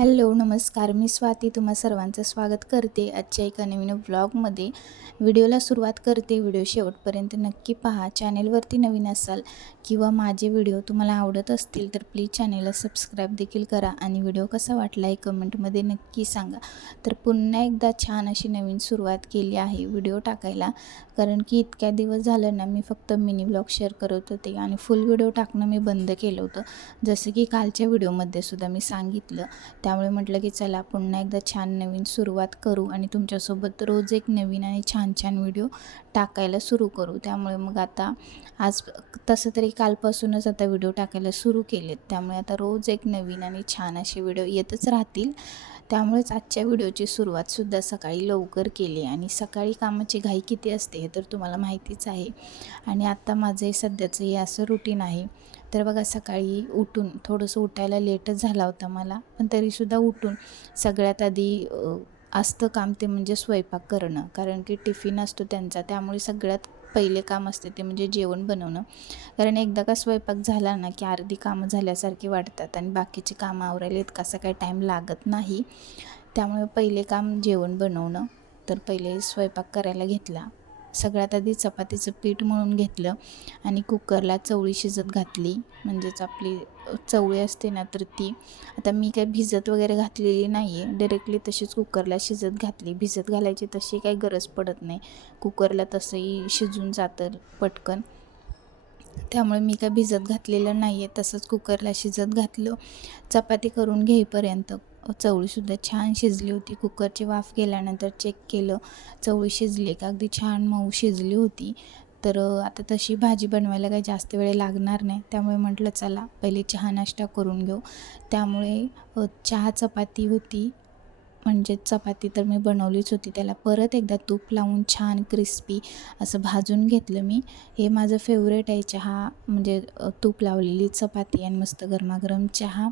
Hello नमस्कार. मी स्वाती तुम्हा सर्वांचं स्वागत करते. आजच्या एका नवीन व्लॉगमध्ये व्हिडिओला सुरुवात करते. व्हिडिओ शेवटपर्यंत नक्की पहा. चॅनेलवरती नवीन असाल किंवा माझे व्हिडिओ तुम्हाला आवडत असतील तर प्लीज चॅनेलला सबस्क्राईब देखील करा आणि व्हिडिओ कसा वाटला आहे कमेंटमध्ये नक्की सांगा. तर पुन्हा एकदा छान अशी नवीन सुरुवात केली आहे व्हिडिओ टाकायला. कारण की इतक्या दिवस झालं ना मी फक्त मिनी ब्लॉग शेअर करत होते आणि फुल व्हिडिओ टाकणं मी बंद केलं होतं. जसं की कालच्या व्हिडिओमध्ये सुद्धा मी सांगितलं. त्यामुळे म्हटलं की चला पुन्हा एकदा छान नवीन सुरुवात करू आणि तुमच्यासोबत रोज एक नवीन आणि छान छान व्हिडिओ टाकायला सुरू करू. त्यामुळे मग आता आज तसं तरी कालपासूनच आता व्हिडिओ टाकायला सुरू केलेत. त्यामुळे आता रोज एक नवीन आणि छान असे व्हिडिओ येतच राहतील. त्यामुळेच आजच्या व्हिडिओची सुरुवातसुद्धा सकाळी लवकर केली आणि सकाळी कामाची घाई किती असते हे तर तुम्हाला माहितीच आहे. आणि आत्ता माझं हे सध्याचं हे असं रुटीन आहे. तर बघा सकाळी उठून थोडंसं उठायला लेटच झाला होता मला पण तरीसुद्धा उठून सगळ्यात आधी असतं काम ते म्हणजे स्वयंपाक करणं. कारण की टिफिन असतो त्यांचा त्यामुळे सगळ्यात पहिले काम असते ते म्हणजे जेवण बनवणं. कारण एकदा का स्वयंपाक झाला ना की अर्धी कामं झाल्यासारखी वाटतात आणि बाकीचे कामं आवरायला इतकासा काही टाईम लागत नाही. त्यामुळे पहिले काम जेवण बनवणं तर पहिले स्वयंपाक करायला घेतला. सगळ्यात आधी चपातीचं पीठ मळून घेतलं आणि कुकरला चवळी शिजत घातली. म्हणजेच आपली चवळी असते ना तर ती. आता मी काय भिजत वगैरे घातलेली नाही आहे डायरेक्टली तशीच कुकरला शिजत घातली. भिजत घालायची तशी काही गरज पडत नाही. कुकरला तसंही शिजून जातं पटकन. त्यामुळे मी काय भिजत घातलेलं नाही आहे तसंच कुकरला शिजत घातलं. चपाती करून घेईपर्यंत चवळीसुद्धा छान शिजली होती. कुकरची वाफ केल्यानंतर चेक केलं. चवळी शिजली का? अगदी छान मऊ शिजली होती. तर आता तशी भाजी बनवायला काही जास्त वेळ लागणार नाही. त्यामुळे म्हटलं चला पहिले चहा नाश्ता करून घेऊ. त्यामुळे चहा चपाती होती. म्हणजे चपाती तर मी बनवलीच होती. त्याला परत एकदा तूप लावून छान क्रिस्पी असं भाजून घेतलं मी. हे माझं फेवरेट आहे चहा म्हणजे तूप लावलेली चपाती आणि मस्त गरमागरम चहा.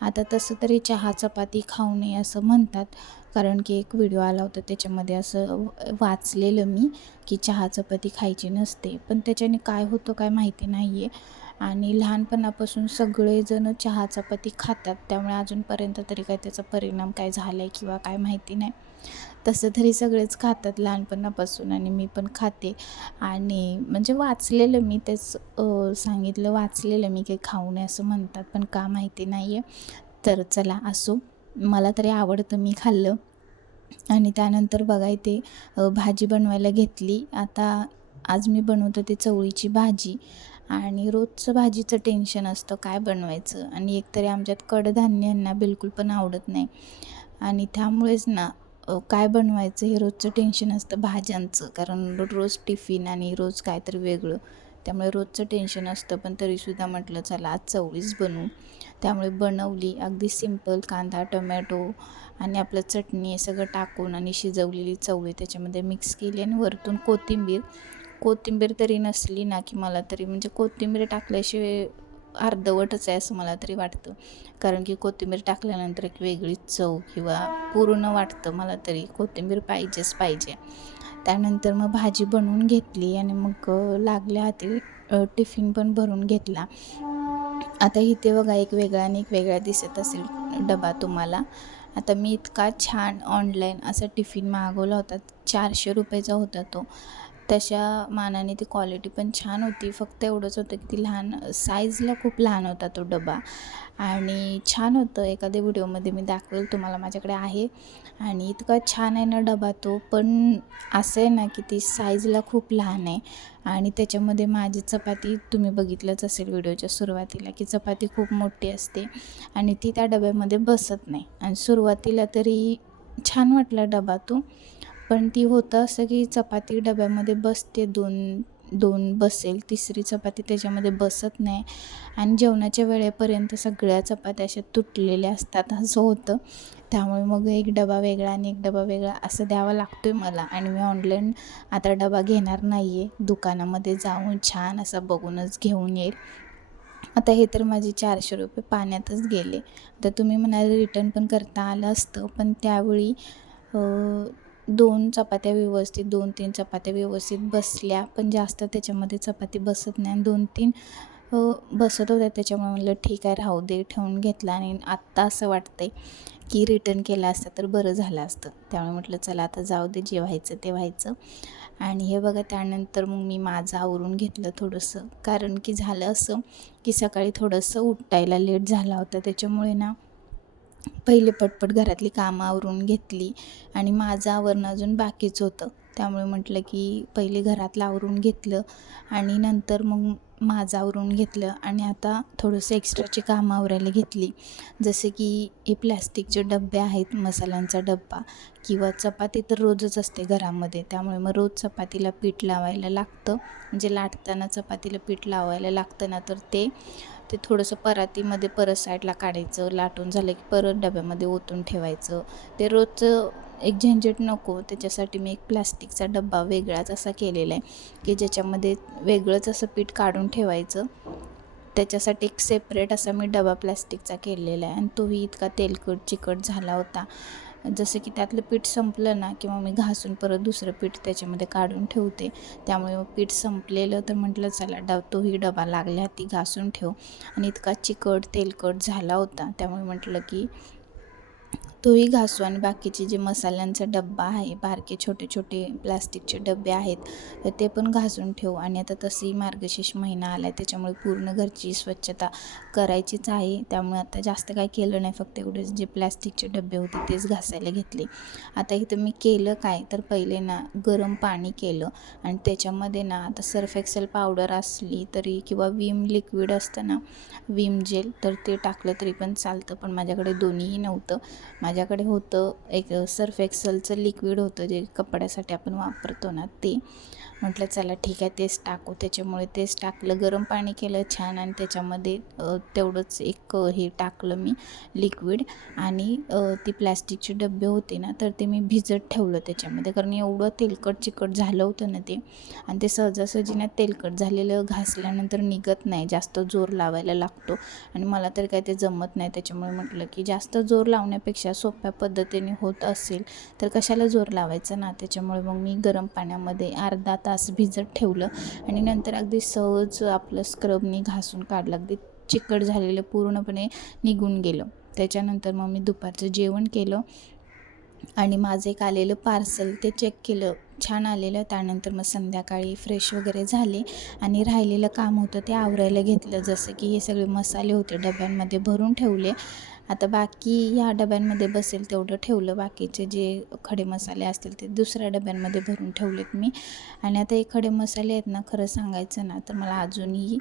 आता तसं तरी चहा चपाती खाऊ नये असं म्हणतात. कारण की एक व्हिडिओ आला होता त्याच्यामध्ये असं वाचलेलं मी की चहा चपाती खायची नसते. पण त्याच्याने काय होतं काय माहिती नाही आहे आणि लहानपणापासून सगळेजण चहा चपाती खातात. त्यामुळे अजूनपर्यंत तरी काय त्याचा परिणाम काय झाला आहे किंवा काय माहिती नाही. तसं तरी सगळेच खातात लहानपणापासून आणि मी पण खाते. आणि म्हणजे वाचलेलं मी तेच सांगितलं वाचलेलं मी काही खाऊ नये असं म्हणतात पण का माहिती नाही आहे तर चला असो. मला तरी आवडतं मी खाल्लं. आणि त्यानंतर बघा ते भाजी बनवायला घेतली. आता आज मी बनवतो ते चवळीची भाजी. आणि रोजचं भाजीचं टेन्शन असतं काय बनवायचं? आणि एकतरी आमच्यात कडधान्यांना बिलकुल पण आवडत नाही. आणि त्यामुळेच ना काय बनवायचं हे रोजचं टेन्शन असतं भाज्यांचं. कारण रोज टिफिन आणि रोज काहीतरी वेगळं. त्यामुळे रोजचं टेन्शन असतं पण तरीसुद्धा म्हटलं चला आज चवळीच बनवू. त्यामुळे बनवली अगदी सिंपल कांदा टोमॅटो आणि आपलं चटणी हे सगळं टाकून आणि शिजवलेली चवळी त्याच्यामध्ये मिक्स केली आणि वरतून कोथिंबीर कोथिंबीर तरी नसली ना की मला तरी. म्हणजे कोथिंबीर टाकल्याशिवाय अर्धवटच आहे असं मला तरी वाटतं. कारण की कोथिंबीर टाकल्यानंतर एक वेगळीच चव किंवा पूर्ण वाटतं मला तरी. कोथिंबीर पाहिजेच पाहिजे. त्यानंतर मग भाजी बनवून घेतली आणि मग लागल्या हाती टिफिन पण भरून घेतला. आता इथे बघा एक वेगळा आणि एक वेगळा दिसत असेल डबा तुम्हाला. आता मी इतका छान ऑनलाईन असा टिफिन मागवला होता. चारशे रुपयाचा होता तो. तशा मानाने ती क्वालिटी पण छान होती. फक्त एवढंच होतं की ती लहान साईजला खूप लहान होता तो डबा. आणि छान होतं. एखाद्या व्हिडिओमध्ये मी दाखवेल तुम्हाला माझ्याकडे आहे. आणि इतका छान आहे ना डबा तो. पण असं आहे ना की ती साईजला खूप लहान आहे. आणि त्याच्यामध्ये माझी चपाती तुम्ही बघितलंच असेल व्हिडिओच्या सुरुवातीला की चपाती खूप मोठी असते आणि ती त्या डब्यामध्ये बसत नाही. आणि सुरुवातीला तरी छान वाटला डबा तो. पण ती होतं असं की चपाती डब्यामध्ये बसते दोन दोन बसेल तिसरी चपाती त्याच्यामध्ये बसत नाही. आणि जेवणाच्या वेळेपर्यंत सगळ्या चपात्या अशा तुटलेल्या असतात असं होतं. त्यामुळे मग एक डबा वेगळा आणि एक डबा वेगळा असं द्यावा लागतो आहे मला. आणि मी ऑनलाईन आता डबा घेणार नाही आहे दुकानामध्ये जाऊन छान असा बघूनच घेऊन येईल. आता हे तर माझे चारशे रुपये पाण्यातच गेले. तर तुम्ही म्हणाले रिटर्न पण करता आलं असतं पण त्यावेळी दोन चपात्या व्यवस्थित दोन तीन चपात्या व्यवस्थित बसल्या. पण जास्त त्याच्यामध्ये चपाती बसत नाही. दोन तीन बसत होत्या. त्याच्यामुळे म्हटलं ठीक आहे राहू दे. ठेवून घेतला. आणि आत्ता असं वाटतंय की रिटर्न केला असता तर बरं झालं असतं. त्यामुळे म्हटलं चला आता जाऊ दे जे व्हायचं ते व्हायचं. आणि हे बघा त्यानंतर मग मी माझं आवरून घेतलं थोडंसं. कारण की झालं असं की सकाळी थोडंसं उठायला लेट झाला होता. त्याच्यामुळे ना पहिले पटपट घरातली कामं आवरून घेतली आणि माझं आवरणं अजून बाकीच होतं. त्यामुळे म्हटलं की पहिले घरातलं आवरून घेतलं आणि नंतर मग माझं आवरून घेतलं आणि आता थोडंसं एक्स्ट्राची कामं आवरायला घेतली. जसे की हे प्लॅस्टिकचे डबे आहेत मसाल्यांचा डब्बा किंवा चपाती तर रोजच असते घरामध्ये. त्यामुळे मग रोज चपातीला पीठ लावायला लागतं. म्हणजे लाटताना चपातीला पीठ लावायला लागतं ना तर ते ते थोडंसं परातीमध्ये परत साईडला काढायचं. लाटून झालं की परत डब्यामध्ये ओतून ठेवायचं. ते रोजचं एक झंझट नको. त्याच्यासाठी मी एक प्लास्टिकचा डब्बा वेगळाच असा केलेला आहे की ज्याच्यामध्ये वेगळंच असं पीठ काढून ठेवायचं. त्याच्यासाठी एक सेपरेट असा मी डबा प्लॅस्टिकचा केलेला आहे. आणि तोही इतका तेलकट चिकट झाला होता. जसं की त्यातलं पीठ संपलं ना किंवा मी घासून परत दुसरं पीठ त्याच्यामध्ये काढून ठेवते. त्यामुळे मग पीठ संपलेलं तर म्हटलं चला डब तोही डबा लागल्या ती घासून ठेव. आणि इतका चिकट तेलकट झाला होता. त्यामुळे म्हटलं की तोही घासू आणि बाकीचे जे मसाल्यांचा डब्बा आहे बारके छोटे छोटे प्लास्टिकचे डबे आहेत तर ते पण घासून ठेवू. आणि आता तसंही मार्गशीर्ष महिना आला आहे त्याच्यामुळे पूर्ण घरची स्वच्छता करायचीच आहे. त्यामुळे आता जास्त काय केलं नाही फक्त एवढेच जे प्लॅस्टिकचे डबे होते तेच घासायला घेतले. आता इथं मी केलं काय तर पहिले ना गरम पाणी केलं. आणि त्याच्यामध्ये ना आता सर्फ एक्सेल पावडर असली तरी किंवा विम लिक्विड असतं ना विम जेल तर ते टाकलं तरी पण चालतं. पण माझ्याकडे दोन्हीही नव्हतं. माझ्याकडे होतं एक सर्फ एक्सलचं लिक्विड होतं जे कपड्यासाठी आपण वापरतो ना ते. म्हटलं चला ठीक आहे तेच टाकू. त्याच्यामुळे तेच टाकलं. गरम पाणी केलं छान आणि त्याच्यामध्ये तेवढंच एक हे टाकलं मी लिक्विड. आणि ती प्लॅस्टिकचे डबे होते ना तर ते मी भिजत ठेवलं त्याच्यामध्ये. कारण एवढं तेलकट चिकट झालं होतं ना ते. आणि ते सहजासहजी ना तेलकट झालेलं घासल्यानंतर निघत नाही. जास्त जोर लावायला लागतो. आणि मला तर काय ते जमत नाही. त्याच्यामुळे म्हटलं की जास्त जोर लावण्यापेक्षा सोप्या पद्धतीने होत असेल तर कशाला जोर लावायचा ना? त्याच्यामुळे मग मी गरम पाण्यामध्ये अर्धा तास भिजत ठेवलं आणि नंतर अगदी सहज आपलं स्क्रबनी घासून काढलं. अगदी चिकट झालेलं पूर्णपणे निघून गेलं. त्याच्यानंतर मग मी दुपारचं जेवण केलं आणि माझं एक आलेलं पार्सल ते चेक केलं. छान आलेलं. त्यानंतर मग संध्याकाळी फ्रेश वगैरे झाले आणि राहिलेलं काम होतं ते आवरायला घेतलं. जसं की हे सगळे मसाले होते डब्यांमध्ये भरून ठेवले. आता बाकी ह्या डब्यांमध्ये बसेल तेवढं ठेवलं. बाकीचे जे खडे मसाले असतील ते दुसऱ्या डब्यांमध्ये भरून ठेवलेत मी. आणि आता हे खडे मसाले आहेत ना खरं सांगायचं ना तर मला अजूनही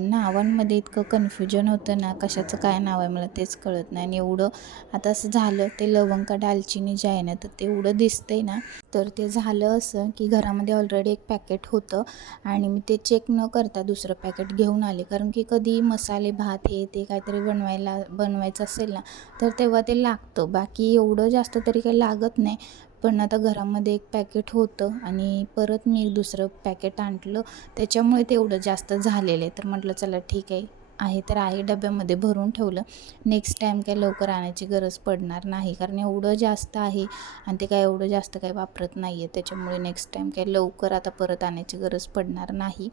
नावांमध्ये इतकं कन्फ्युजन होतं ना कशाचं काय नाव आहे मला तेच कळत नाही. आणि एवढं आता असं झालं ते लवंग का दालचिनी जे आहे ना तर तेवढं दिसतंय ना तर ते झालं असं की घरामध्ये ऑलरेडी एक पॅकेट होतं. आणि मी ते चेक न करता दुसरं पॅकेट घेऊन आले. कारण की कधी मसाले भात हे ते काहीतरी बनवायला बनवायचं असेल ना तर तेव्हा ते लागतं. बाकी एवढं जास्त तरी काही लागत नाही. पण आता घरामध्ये एक पॅकेट होतं आणि परत मी एक दुसरं पॅकेट आणलं. त्याच्यामुळे तेवढं जास्त झालेलं आहे. तर म्हटलं चला ठीक आहे. आहे तर आहे डब्यामध्ये भरून ठेवलं. नेक्स्ट टाईम काय लवकर आणायची गरज पडणार नाही कारण एवढं जास्त आहे आणि ते काय एवढं जास्त काही वापरत नाही आहे त्याच्यामुळे नेक्स्ट टाईम काय लवकर आता परत आणायची गरज पडणार नाही.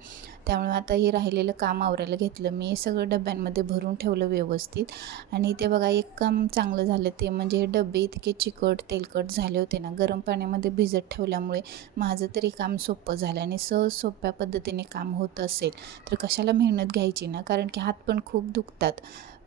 त्यामुळे आता हे राहिलेलं काम आवरायला घेतलं. मी हे सगळं डब्यांमध्ये भरून ठेवलं व्यवस्थित. आणि ते बघा एक काम चांगलं झालं ते म्हणजे हे डबे इतके चिकट तेलकट झाले होते ना गरम पाण्यामध्ये भिजत ठेवल्यामुळे माझं तरी काम सोपं झालं आणि सहज सोप्या पद्धतीने काम होत असेल. तर कशाला मेहनत घ्यायची ना? कारण की हा हात पण खूप दुखतात.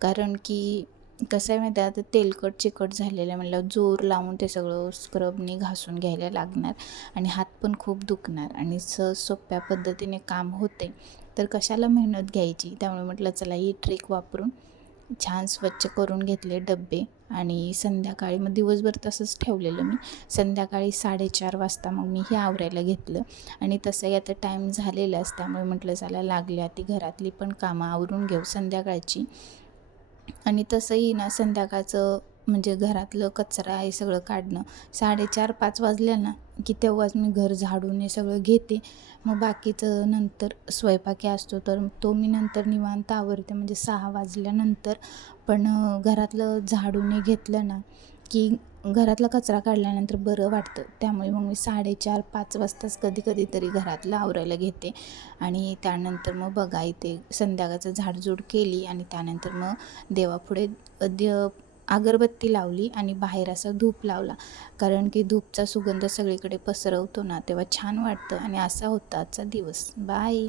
कारण की कसं आहे माहिती आता तेलकट चिकट झालेलं आहे म्हटलं जोर लावून ते सगळं स्क्रबने घासून घ्यायला लागणार आणि हात पण खूप दुखणार आणि सहज सोप्या पद्धतीने काम होते. तर कशाला मेहनत घ्यायची? त्यामुळे म्हटलं चला ही ट्रिक वापरून छान स्वच्छ करून घेतले डबे आणि संध्याकाळी मग दिवसभर तसंच ठेवलेलं मी. संध्याकाळी साडेचार वाजता मग मी हे आवरायला घेतलं आणि तसंही आता टाईम झालेलाच त्यामुळे म्हटलं चला लागल्या ती घरातली पण कामं आवरून घेऊ संध्याकाळची. आणि तसंही ना संध्याकाळचं म्हणजे घरातलं कचरा हे सगळं काढणं. साडेचार पाच वाजल्या ना की तेव्हाच मी घर झाडून हे सगळं घेते. मग बाकीचं नंतर स्वयंपाकी असतो तर तो मी नंतर निवांत आवरते. म्हणजे सहा वाजल्यानंतर पण घरातलं झाडून घेतलं ना की घरातला कचरा काढल्यानंतर बरं वाटतं. त्यामुळे मग मी साडेचार पाच वाजताच कधी कधी तरी घरातलं आवरायला घेते. आणि त्यानंतर मग बघा इथे संध्याकाळचं झाडझूड केली आणि त्यानंतर मग देवापुढे द अगरबत्ती लावली आणि बाहेर असा धूप लावला. कारण की धूपचा सुगंध सगळीकडे पसरवतो ना तेव्हा छान वाटतं आणि असा होता आजचा दिवस. बाय.